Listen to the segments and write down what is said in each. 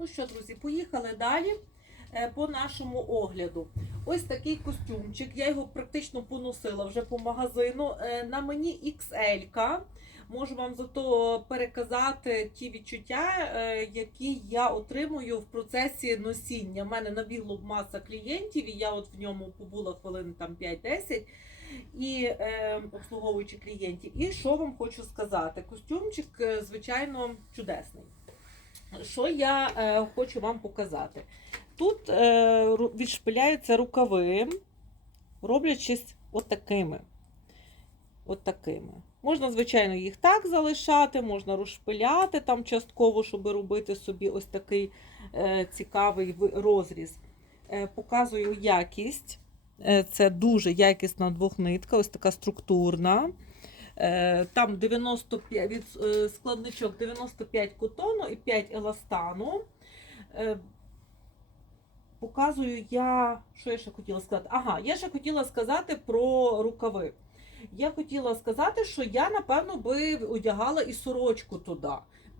Ну що, друзі, поїхали далі е, по нашому огляду. Ось такий костюмчик. Я його практично поносила вже по магазину. Е, На мені XL. Можу вам зато переказати ті відчуття, е, які я отримую в процесі носіння. У мене набігло маса клієнтів, і я от в ньому побула хвилин там 5-10 і е, обслуговуючи клієнтів. І що вам хочу сказати? Костюмчик, звичайно, чудесний. Що я е, хочу вам показати? Тут е, відшпиляються рукави, роблячись отакими. Отакими. Можна, звичайно, їх так залишати, можна розшпиляти там частково, щоб робити собі ось такий е, цікавий розріз. Е, показую якість. Е, Це дуже якісна двохнитка, ось така структурна. Е, Там 95 від е, складничок 95 котону і 5 еластану. Е, Показую я, що я ще хотіла сказати? Ага, я ще хотіла сказати про рукави. Я хотіла сказати, що я, напевно, би одягала і сорочку туди.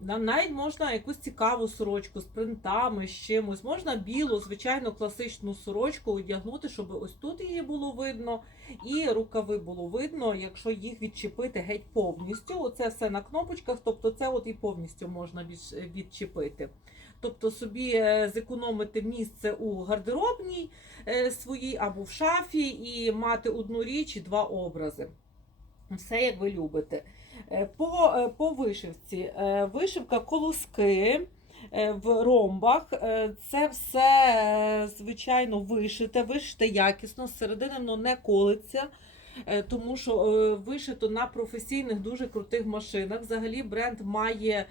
На- Навіть можна якусь цікаву сорочку з принтами, з чимось. Можна білу, звичайно, класичну сорочку одягнути, щоб ось тут її було видно, і рукави було видно, якщо їх відчепити геть повністю. Оце все на кнопочках, тобто це от і повністю можна відчепити. Тобто собі е, зекономити місце у гардеробній е, своїй або в шафі і мати одну річ і два образи. Все як ви любите. Е, По, е, по вишивці. Е, Вишивка колоски в ромбах. Це все, звичайно, вишите, вишите якісно, зсередини воно не колиться. Тому що вишито на професійних дуже крутих машинах. Взагалі бренд має